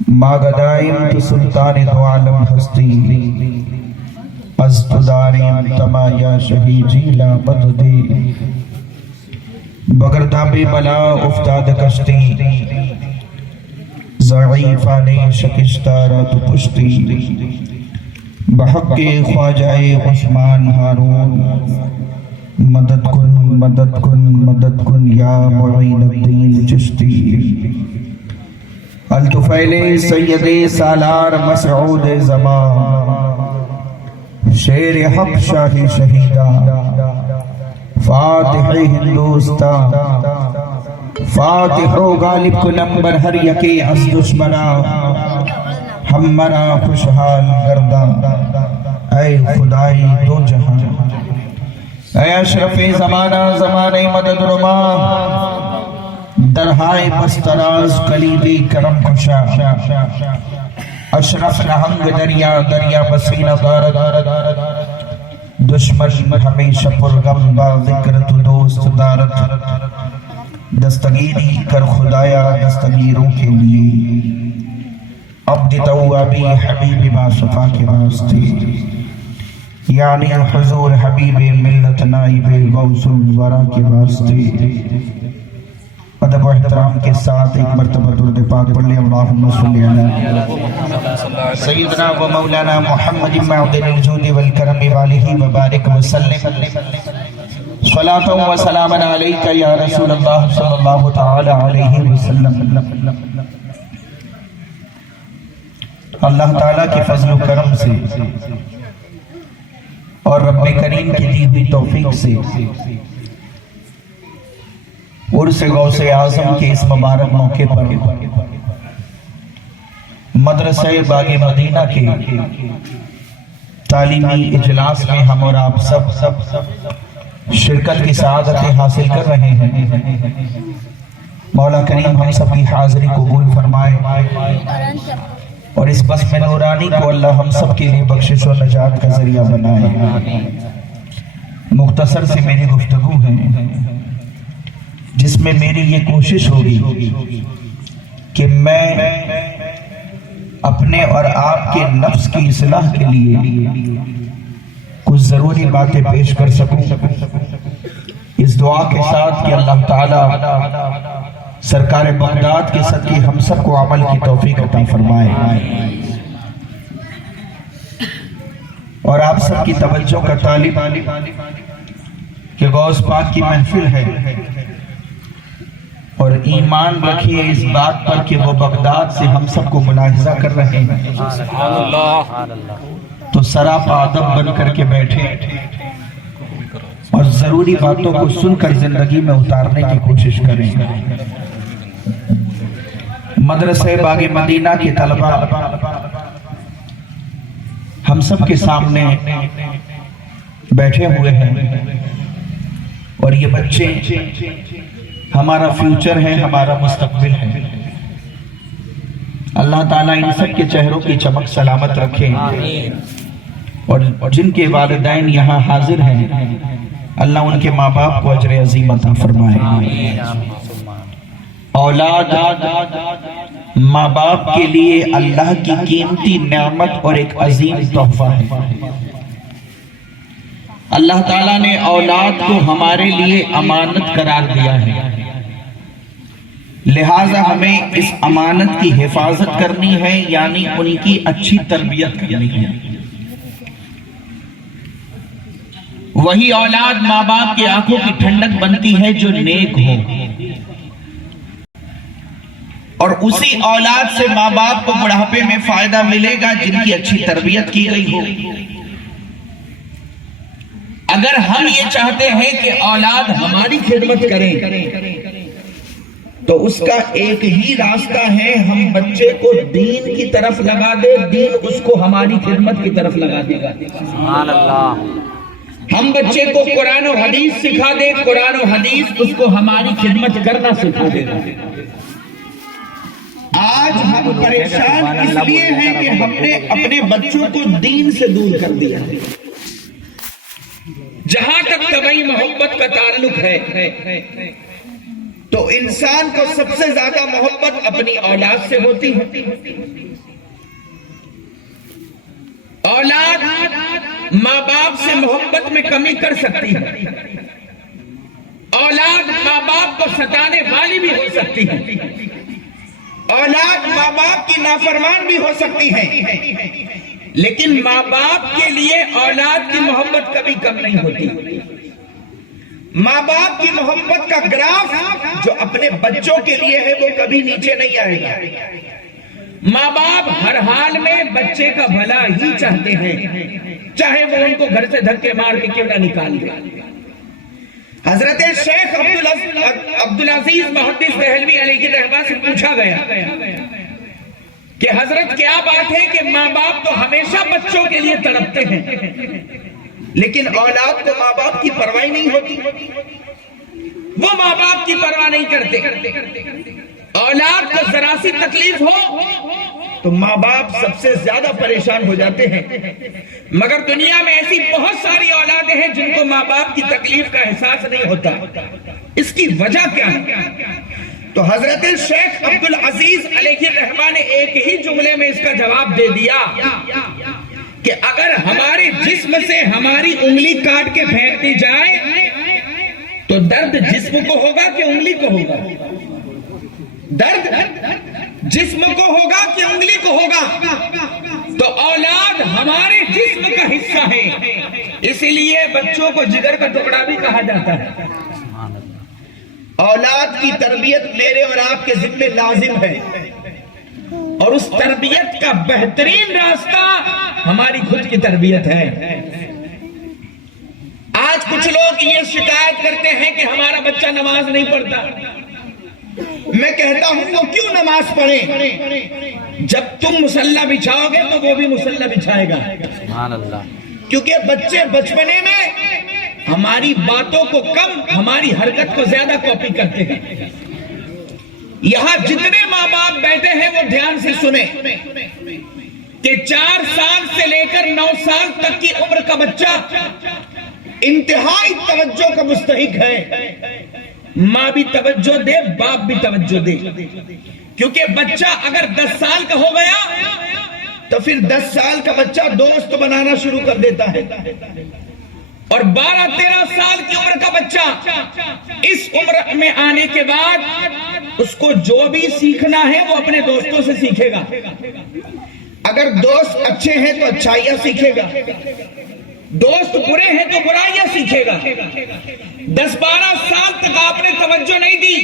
ماغدائم تو سلطان دو عالم ہستی از تو داریم تمایا شہی جیلا بددی بگردہ بے بلا افتاد کشتی ضعیفان شکستارہ تو پشتی بحق خواجہ عثمان ہارون مدد کن مدد کن مدد کن یا معین الدین چشتی الطفیل سید سالار مسعود زمان شیر حق شاہی شہیدہ فاتح ہندوستان فاتح و غالب کو نمبر ہر یکی از دشمنا ہمارا خوشحال گردان اے خدائی دو جہاں اے اشرف زمانہ زمانہ مدد رما درہائے پستراز کلیدی کرم کشا اشرف نہنگ دریا دریا بسینہ دارت دشمن ہمیشہ پرغم با ذکر تو دوست دارت دستگیری کر خدایا دستگیروں کے لیے عبد توابی حبیب با صفا کے واسطے یعنی حضور حبیب ملت نائب غوث الورا کے واسطے ادب و احترام کے ساتھ ایک مرتبہ درود پاک پڑھ لیں اللہم صلی علی سیدنا و مولانا محمد معدن الجود والکرم والہ وبارک وسلم صلاة و سلاما علیکہ یا رسول اللہ صلی اللہ تعالی علیہ وسلم اللہ تعالیٰ کے فضل و کرم سے اور رب کریم کی دی ہوئی توفیق سے عرس غوث اعظم کے اس مبارک موقع پر مدرسہ باغ مدینہ کے تعلیمی اجلاس میں ہم اور آپ سب شرکت کی سعادتیں حاصل کر رہے ہیں مولا کریم ہم سب کی حاضری قبول فرمائے اور اس بس میں نورانی کو اللہ ہم سب کے لیے بخشش و نجات کا ذریعہ بنائے مختصر سے میری گفتگو ہے جس میں میری یہ کوشش ہوگی کہ میں اپنے اور آپ کے نفس کی اصلاح کے لیے کچھ ضروری باتیں پیش کر سکوں اس دعا کے ساتھ کہ اللہ تعالی سرکار بغداد کے صدقے ہم سب کو عمل کی توفیق عطا فرمائے اور آپ سب کی توجہ کا طالب کہ غوث پاک کی محفل ہے اور ایمان رکھیے اس بات پر کہ وہ بغداد سے ہم سب کو ملاحظہ کر رہے ہیں تو سراپا ادب بن کر کے بیٹھے اور ضروری باتوں کو سن کر زندگی میں اتارنے کی کوشش کریں مدرسہ باغ مدینہ کے طلبہ ہم سب کے سامنے بیٹھے ہوئے ہیں اور یہ بچے ہمارا فیوچر ہے ہمارا مستقبل ہے اللہ تعالیٰ ان سب کے چہروں کی چمک سلامت رکھے اور جن کے والدین یہاں حاضر ہیں اللہ ان کے ماں باپ کو اجر عظیم عطا فرمائے اولاد ماں باپ کے لیے اللہ کی قیمتی نعمت اور ایک عظیم تحفہ ہے اللہ تعالیٰ نے اولاد کو ہمارے لیے امانت قرار دیا ہے لہٰذا ہمیں اس امانت کی حفاظت کرنی ہے یعنی ان کی اچھی تربیت کرنی ہے وہی اولاد ماں باپ کی آنکھوں کی ٹھنڈک بنتی ہے جو نیک ہو اور اسی اولاد سے ماں باپ کو بڑھاپے میں فائدہ ملے گا جن کی اچھی تربیت کی گئی ہو اگر ہم یہ چاہتے ہیں کہ اولاد ہماری خدمت کریں تو اس کا ایک ہی راستہ ہے ہم بچے کو دین کی طرف لگا دے دین اس کو ہماری خدمت کی طرف لگا دے گا سبحان اللہ ہم بچے کو قرآن و حدیث سکھا دے قرآن و حدیث اس کو ہماری خدمت کرنا سکھا دے گا آج ہم پریشان اس لیے ہیں کہ ہم نے اپنے بچوں کو دین سے دور کر دیا جہاں تک طبعی محبت کا تعلق ہے تو انسان کو سب سے زیادہ محبت اپنی اولاد سے ہوتی ہے۔ اولاد ماں باپ سے محبت میں کمی کر سکتی ہے، اولاد ماں باپ کو ستانے والی بھی ہو سکتی ہے، اولاد ماں باپ کی نافرمان بھی ہو سکتی ہے، لیکن ماں باپ کے لیے اولاد کی محبت کبھی کم نہیں ہوتی۔ ماں باپ کی محبت کا گراف جو اپنے بچوں کے لیے ہے وہ کبھی نیچے نہیں آئے گا۔ ماں باپ ہر حال میں بچے کا بھلا ہی چاہتے ہیں، چاہے وہ ان کو گھر سے دھکے مار کے کیوں نہ نکال دے۔ حضرت شیخ عبدالعزیز محدث دہلوی علیہ الرحمہ سے پوچھا گیا کہ حضرت کیا بات ہے کہ ماں باپ تو ہمیشہ بچوں کے لیے تڑپتے ہیں لیکن اولاد کو ماں باپ کی پرواہ نہیں ہوتی، وہ ماں باپ کی پرواہ نہیں کرتے۔ اولاد کو ذرا سی تکلیف ہو تو ماں باپ سب سے زیادہ پریشان ہو جاتے ہیں، مگر دنیا میں ایسی بہت ساری اولادیں ہیں جن کو ماں باپ کی تکلیف کا احساس نہیں ہوتا۔ اس کی وجہ کیا ہے؟ تو حضرت شیخ عبدالعزیز علیہ الرحمہ نے ایک ہی جملے میں اس کا جواب دے دیا کہ اگر ہمارے جسم سے ہماری انگلی کاٹ کے پھینک دی جائے تو درد جسم کو ہوگا کہ انگلی کو ہوگا؟ درد جسم کو ہوگا کہ انگلی کو ہوگا؟ تو اولاد ہمارے جسم کا حصہ ہے، اسی لیے بچوں کو جگر کا ٹکڑا بھی کہا جاتا ہے۔ اولاد کی تربیت میرے اور آپ کے ذمہ لازم ہے، اور اس تربیت کا بہترین راستہ ہماری خود کی تربیت ہے۔ آج کچھ لوگ یہ شکایت کرتے ہیں کہ ہمارا بچہ نماز نہیں پڑھتا۔ میں کہتا ہوں وہ کیوں نماز پڑھے؟ جب تم مصلی بچھاؤ گے تو وہ بھی مصلی بچھائے گا۔ سبحان اللہ۔ کیونکہ بچے بچپنے میں ہماری باتوں کو کم، ہماری حرکت کو زیادہ کاپی کرتے ہیں۔ یہاں جتنے ماں باپ بیٹھے ہیں وہ دھیان سے سنیں کہ 4 سال سے لے کر 9 سال تک کی عمر کا بچہ انتہائی توجہ کا مستحق ہے۔ ماں بھی توجہ دے، باپ بھی توجہ دے، کیونکہ بچہ اگر 10 سال کا ہو گیا تو پھر 10 سال کا بچہ دوست بنانا شروع کر دیتا ہے، اور 12-13 سال کی عمر کا بچہ اس عمر میں آنے کے بعد اس کو جو بھی سیکھنا ہے وہ اپنے دوستوں سے سیکھے گا۔ اگر دوست اچھے ہیں تو اچھائیاں سیکھے گا، دوست برے ہیں تو برائیاں سیکھے گا۔ 10-12 سال تک آپ نے توجہ نہیں دی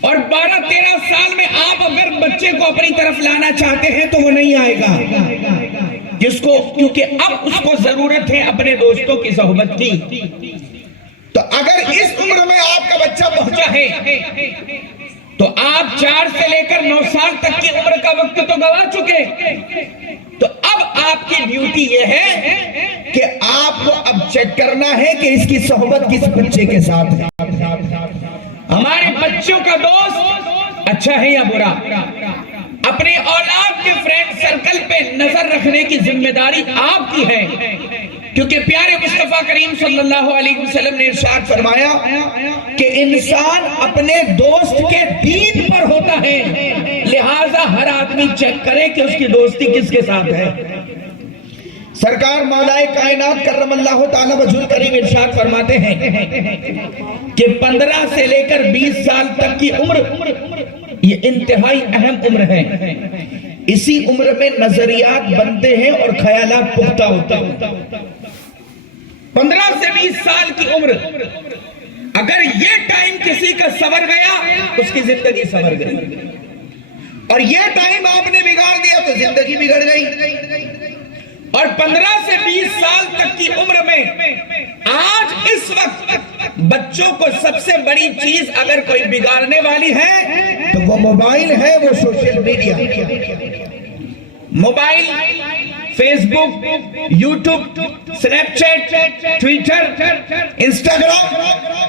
اور 12-13 سال میں آپ اگر بچے کو اپنی طرف لانا چاہتے ہیں تو وہ نہیں آئے گا، کیونکہ اب اس کو ضرورت ہے اپنے دوستوں کی صحبت کی۔ تو اگر اس عمر میں آپ کا بچہ پہنچا ہے تو آپ 4 سے لے کر 9 سال تک کی عمر کا وقت تو گوا چکے، تو اب آپ کی ڈیوٹی یہ ہے کہ آپ کو اب چیک کرنا ہے کہ اس کی صحبت کس بچے کے ساتھ ہے۔ ہمارے بچوں کا دوست اچھا ہے یا برا؟ اپنے اولاد کے فرینڈ سرکل پہ نظر رکھنے کی ذمہ داری آپ کی ہے، کیونکہ پیارے مصطفیٰ کریم صلی اللہ علیہ وسلم نے ارشاد فرمایا کہ انسان اپنے دوست کے دین پر ہوتا ہے، لہٰذا ہر آدمی چیک کرے کہ اس کی دوستی کس کے ساتھ ہے۔ سرکار مولا کائنات کرم اللہ تعالی وجہ کریم ارشاد فرماتے ہیں کہ 15 سے لے کر 20 سال تک کی عمر یہ انتہائی اہم عمر ہے۔ اسی عمر میں نظریات بنتے ہیں اور خیالات پختہ ہوتے ہیں۔ 15 سے 20 سال کی عمر، اگر یہ ٹائم کسی کا سنور گیا اس کی زندگی سنور گئی، اور یہ ٹائم آپ نے بگاڑ دیا تو زندگی بگڑ گئی۔ اور 15 سے 20 سال تک کی عمر میں آج اس وقت بچوں کو سب سے بڑی چیز اگر کوئی بگاڑنے والی ہے تو وہ موبائل ہے، وہ social media. Mobile, Facebook, YouTube, Snapchat, Twitter, Instagram,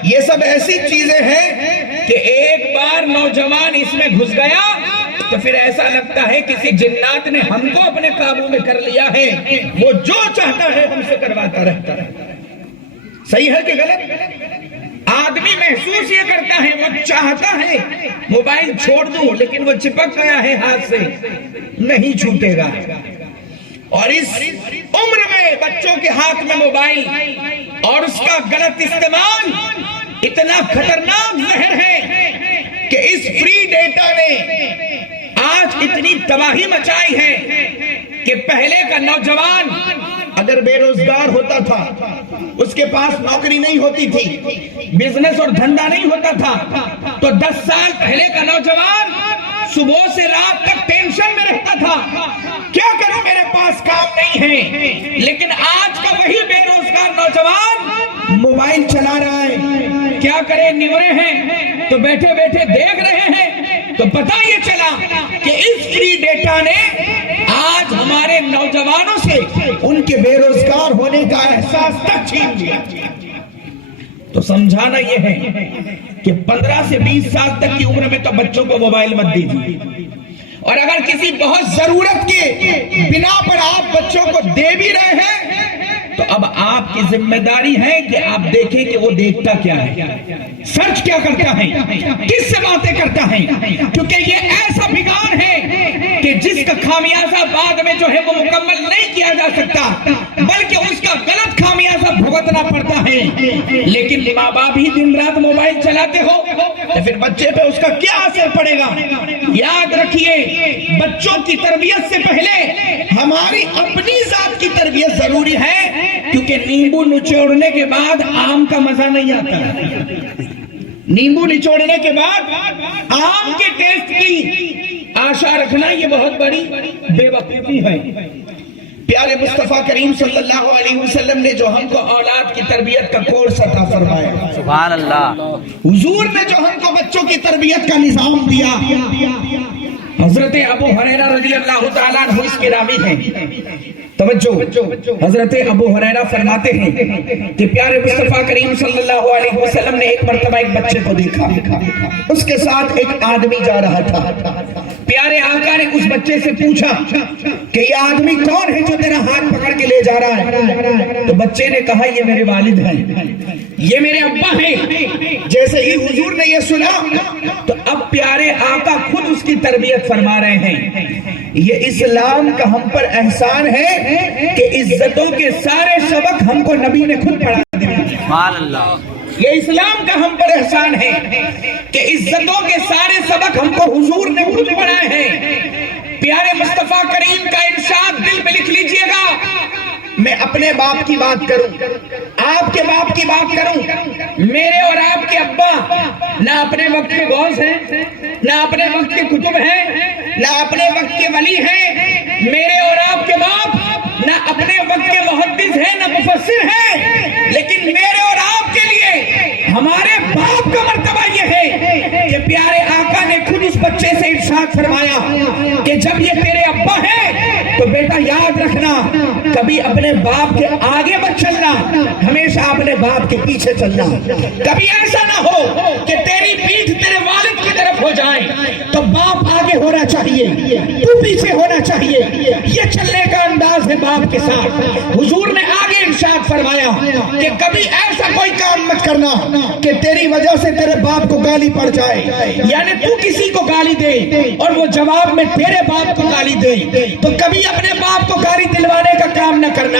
یہ سب ایسی چیزیں ہیں کہ ایک بار نوجوان اس میں گھس گیا تو پھر ایسا لگتا ہے کسی جنات نے ہم کو اپنے قابو میں کر لیا ہے، وہ جو چاہتا ہے ہم سے کرواتا رہتا ہے۔ صحیح ہے کہ غلط؟ آدمی محسوس یہ کرتا ہے، وہ چاہتا ہے موبائل چھوڑ دوں، لیکن وہ چپک گیا ہے ہاتھ سے، نہیں چھوٹے گا۔ اور اس عمر میں بچوں کے ہاتھ میں موبائل اور اس کا غلط استعمال اتنا خطرناک زہر ہے کہ اس فری ڈیٹا نے آج اتنی تباہی مچائی ہے کہ پہلے کا نوجوان اگر بے روزگار ہوتا تھا، اس کے پاس نوکری نہیں ہوتی تھی، بزنس اور دھندا نہیں ہوتا تھا، تو 10 سال پہلے کا نوجوان صبح سے رات تک ٹینشن میں رہتا تھا، کیا کروں میرے پاس کام نہیں ہے۔ لیکن آج کا وہی بے روزگار نوجوان موبائل چلا رہا ہے، کیا کرے، نورے ہیں تو بیٹھے بیٹھے دیکھ رہے ہیں، تو پتہ یہ چلا کہ اس فری ڈیٹا نے آج ہمارے نوجوانوں سے ان کے بے روزگار ہونے کا احساس تک چھین لیا۔ تو سمجھانا یہ ہے کہ 15 سے 20 سال تک کی عمر میں تو بچوں کو موبائل مت دیجیے، اور اگر کسی بہت ضرورت کے بنا پر آپ بچوں کو دے بھی رہے ہیں تو اب آپ کی ذمہ داری ہے کہ آپ دیکھیں کہ وہ دیکھتا کیا ہے، سرچ کیا کرتا ہے، کس سے باتیں کرتا ہے، کیونکہ یہ ایسا بگان ہے کہ جس کا خامیازہ بعد میں جو ہے وہ مکمل نہیں کیا جا سکتا، بلکہ اس کا غلط خامیازہ بھگتنا پڑتا ہے۔ لیکن ماں باپ ہی دن رات موبائل چلاتے ہو تو پھر بچے پہ اس کا کیا اثر پڑے گا؟ یاد رکھیے، بچوں کی تربیت سے پہلے ہماری اپنی ذات کی تربیت ضروری ہے، کیونکہ نیمبو نچوڑنے کے بعد آم کا مزہ نہیں آتا، نیمبو نچوڑنے کے بعد آم کے ٹیسٹ کی آشا رکھنا یہ بہت بڑی بے وقوفی ہے۔ پیارے مصطفیٰ کریم صلی اللہ علیہ وسلم نے جو ہم کو اولاد کی تربیت کا کورس عطا فرمایا، سبحان اللہ، حضور نے جو ہم کو بچوں کی تربیت کا نظام دیا، حضرت ابو ہریرہ رضی اللہ تعالیٰ عنہ اس کے راوی ہیں۔ توجہ، حضرت ابو ہریرہ فرماتے ہیں کہ پیارے مصطفیٰ کریم صلی اللہ علیہ وسلم نے ایک مرتبہ ایک بچے کو دیکھا، اس کے ساتھ ایک آدمی جا رہا تھا۔ پیارے آقا نے اس بچے سے پوچھا کہ یہ آدمی کون ہے جو تیرا ہاتھ پکڑ کے لے جا رہا ہے؟ تو بچے نے کہا یہ میرے والد ہیں، یہ میرے ابا ہیں۔ جیسے ہی حضور نے یہ سنا تو اب پیارے آقا خود اس کی تربیت فرما رہے ہیں۔ یہ اسلام کا ہم پر احسان ہے کہ عزتوں کے سارے سبق ہم کو نبی نے خود پڑھا دیا۔ سبحان اللہ، یہ اسلام کا ہم پر احسان ہے کہ عزتوں کے سارے سبق ہم کو حضور نے خود پڑھائے ہیں۔ پیارے مصطفیٰ کریم کا ارشاد دل پہ لکھ لیجئے گا۔ میں اپنے باپ کی بات کروں، آپ کے باپ کی بات کروں، میرے اور آپ کے ابا نہ اپنے وقت کے غوث ہیں، نہ اپنے وقت کے کتب ہیں، نہ اپنے وقت کے ولی ہیں۔ میرے اور آپ کے باپ نہ اپنے وقت کے محدث ہیں، نہ مفسر ہیں، لیکن میرے اور آپ کے لیے ہمارے باپ کا مرتبہ یہ ہے کہ پیارے آقا نے خود اس بچے سے ارشاد فرمایا کہ جب یہ تیرے ابا ہے تو بیٹا یاد رکھنا، کبھی اپنے باپ کے آگے مت چلنا، ہمیشہ اپنے باپ کے پیچھے چلنا۔ کبھی ایسا نہ ہو کہ تیری پیٹھ تیرے والد کی طرف ہو جائے تو باپ آگے ہونا چاہیے، تو پیچھے ہونا چاہیے۔ یہ چلنے کا انداز ہے باپ کے ساتھ۔ حضور نے آگے ارشاد فرمایا کہ کبھی ایسا کوئی کام مت کرنا کہ تیری وجہ سے تیرے باپ کو گالی پڑ جائے، یعنی تو کسی کو گالی دے اور وہ جواب میں تیرے باپ کو گالی دے، تو کبھی اپنے باپ کو گالی دلوانے کا کام نہ کرنا۔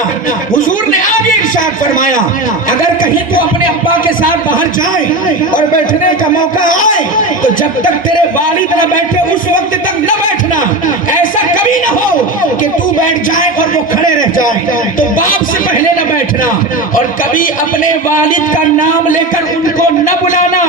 حضور نے آگے ارشاد فرمایا اگر کہیں تو اپنے ابا کے ساتھ باہر جائے اور بیٹھنے کا موقع آئے تو جب تک تیرے والد نہ بیٹھے اس وقت تک نہ بیٹھنا، ایسا کبھی نہ ہو کہ تو بیٹھ جائے اور وہ کھڑے رہ جائے، تو باپ سے پہلے نہ بیٹھنا، اور کبھی اپنے والد کا نام لے کر ان کو نہ بلانا،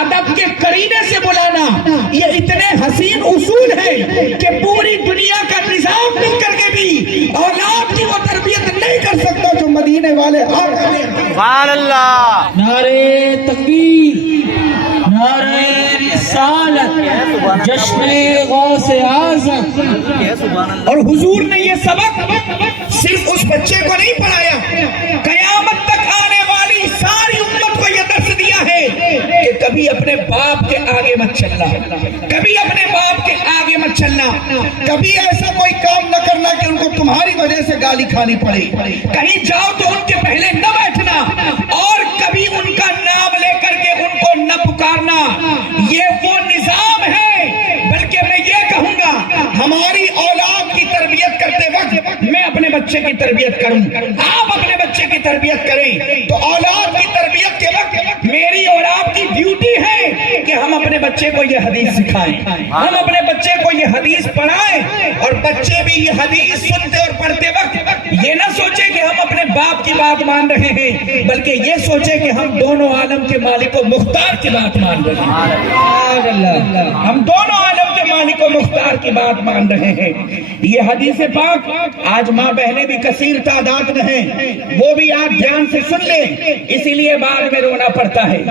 ادب کے قرینے سے بلانا۔ یہ اتنے حسین اصول ہیں کہ پوری دنیا کا نظام مل کر کے بھی اولاد کی وہ تربیت نہیں کر سکتا جو مدینے والے آقا نے۔ سبحان اللہ، نعرے تکبیر، نعرے رسالت، جشن غوث اعظم۔ اور حضور نے یہ سبق صرف اس بچے کو نہیں پڑھایا، قیامت تک آنے والی ساری امت کو یہ درس دیا ہے کہ کبھی اپنے باپ کے آگے مت چلنا، کبھی اپنے باپ کے آگے مت چلنا، کبھی ایسا کوئی کام نہ کرنا کہ ان کو تمہاری وجہ سے گالی کھانی پڑے، کہیں جاؤ تو ان کے پہلے نہ بیٹھنا، اور کبھی ان کا نام لے کر کے یہ وہ نظام ہے، بلکہ میں یہ کہوں گا ہماری اولاد کی تربیت کرتے وقت میں اپنے بچے کی تربیت کروں، آپ اپنے بچے کی تربیت کریں، تو اولاد کی تربیت کے وقت میری اور آپ کی ڈیوٹی ہے کہ ہم اپنے بچے کو یہ حدیث سکھائیں، ہم اپنے بچے کو یہ حدیث پڑھائیں، اور بچے بھی یہ حدیث سنتے اور پڑھتے وقت یہ نہ سوچیں کہ ہم اپنے باپ کی بات مان رہے ہیں، بلکہ یہ سوچیں کہ ہم دونوں عالم کے مالک و مختار کی بات مان رہے ہیں، ہم دونوں عالم کے مالک و مختار کی بات مان رہے ہیں۔ یہ حدیث پاک آج ماں بہنیں بھی کثیر تعداد میں ہیں، وہ بھی آج دھیان سے سن لیں، اسی لیے بعد میں رونا پڑتا ہے۔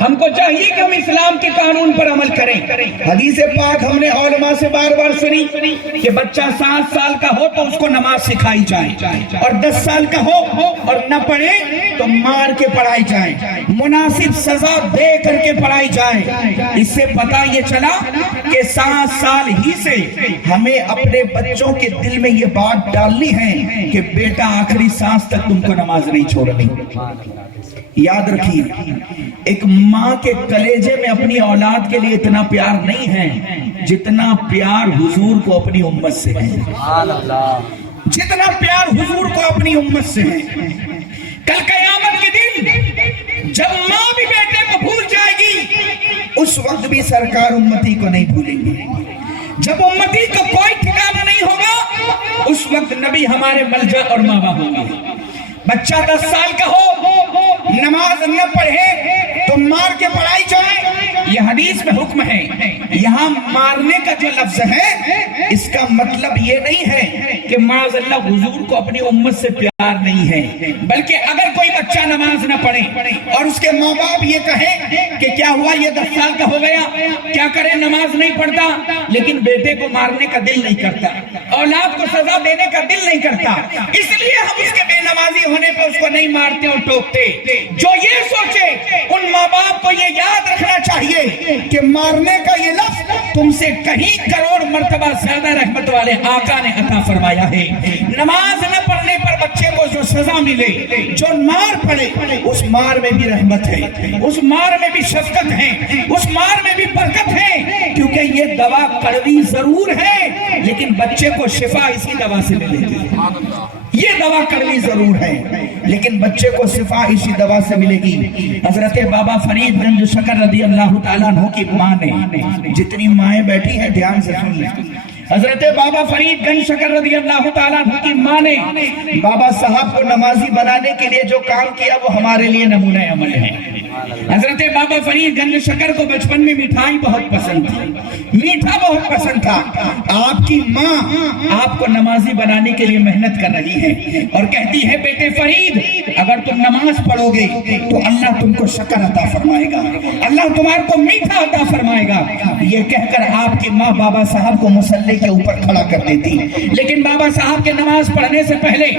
ہم کو چاہیے کہ ہم اسلام کے قانون پر عمل کریں۔ حدیث پاک ہم نے علماء سے بار بار سنی کہ بچہ 7 سال کا ہو تو اس کو نماز سکھائی جائے، اور 10 سال کا ہو اور نہ پڑھے تو مار کے پڑھائی جائے، مناسب سزا دے کر کے پڑھائی جائے۔ اس سے پتہ یہ چلا کہ 7 سال ہی سے ہمیں اپنے بچوں کے دل میں یہ بات ڈالنی ہے کہ بیٹا آخری سانس تک تم کو نماز نہیں چھوڑنی۔ یاد رکھیے، ایک ماں کے کلیجے میں اپنی اولاد کے لیے اتنا پیار نہیں ہے جتنا پیار حضور کو اپنی امت سے ہے، جتنا پیار حضور کو اپنی امت سے ہے۔ کل قیامت کے دن جب ماں بھی بیٹے کو بھول جائے گی، اس وقت بھی سرکار امتی کو نہیں بھولیں گے۔ جب امتی کو کوئی ٹھکانہ نہیں ہوگا، اس وقت نبی ہمارے ملجا اور ماں باپ ہوں گے۔ بچہ 10 سال کا ہو، نماز نہ پڑھے تو مار کے پڑھائی جائے، یہ حدیث میں حکم ہے۔ یہاں مارنے کا جو لفظ ہے اس کا مطلب یہ نہیں ہے کہ معاذ اللہ حضور کو اپنی امت سے پیار نہیں ہے، بلکہ اگر کوئی بچہ نماز نہ پڑھے اور اس کے ماں باپ یہ کہیں کہ کیا ہوا یہ 10 سال کا ہو گیا، کیا کرے نماز نہیں پڑھتا، لیکن بیٹے کو مارنے کا دل نہیں کرتا، اولاد کو سزا دینے کا دل نہیں کرتا، اس لیے ہم اس کے بے نمازی ہونے پہ اس کو نہیں مارتے اور ٹوکتے۔ جو یہ سوچے ان ماں باپ کو یہ یاد رکھنا چاہیے کہ مارنے کا یہ لفظ تم سے کہیں کروڑ مرتبہ زیادہ رحمت والے آقا نے عطا فرمایا ہے۔ نماز نہ پڑھنے پر بچے کو جو سزا ملے، جو مار پڑے، اس مار میں بھی رحمت ہے، اس مار میں بھی شفقت ہے، اس مار میں بھی برکت ہے، کیونکہ یہ دوا کڑوی ضرور ہے لیکن بچے کو شفا اسی دوا سے ملے گی۔ یہ دوا کڑوی ضرور ہے لیکن بچے کو شفا اسی دوا سے ملے گی۔ حضرت بابا فرید گنج شکر رضی اللہ تعالیٰ عنہ کی ماں نے، جتنی مائیں بیٹھی ہیں دھیان سے سن لیں، حضرت بابا فرید گنج شکر رضی اللہ تعالیٰ عنہ کی ماں نے بابا صاحب کو نمازی بنانے کے لیے جو کام کیا وہ ہمارے لیے نمونہ عمل ہے۔ حضرت بابا فرید گنج شکر کو بچپن میں مٹھائی بہت پسند تھی، میٹھا بہت پسند تھا۔ آپ کی ماں آپ کو نمازی بنانے کے لیے محنت کر رہی ہے اور کہتی ہے بیٹے فرید اگر تم نماز پڑھو گے تو اللہ تم کو شکر عطا فرمائے گا، اللہ تمہارے کو میٹھا عطا فرمائے گا۔ یہ کہہ کر آپ کی ماں بابا صاحب کو مصلی کے اوپر کھڑا کر دیتی، لیکن بابا صاحب کے نماز پڑھنے سے پہلے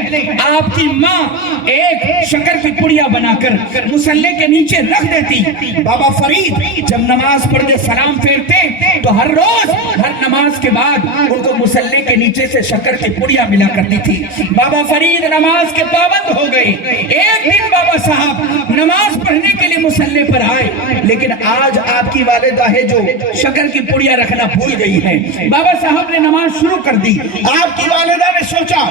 آپ کی ماں ایک شکر کی پڑیا بنا کر مصلی کے نیچے رکھ دیتی۔ بابا فرید جب نماز پڑھ کے سلام پھیرتے تو ہر روز ہر نماز کے بعد ان کو مصلی کے نیچے سے شکر کی پڑیا ملا کرتی تھی۔ بابا فرید نماز کے پابند ہو گئے۔ ایک دن بابا صاحب نماز پڑھنے کے لیے مصلی پر آئے، لیکن آج آپ کی والدہ ہے جو شکر کی پڑیا رکھنا بھول گئی ہے۔ بابا صاحب نے نماز شروع کر دی، آپ کی والدہ نے سوچا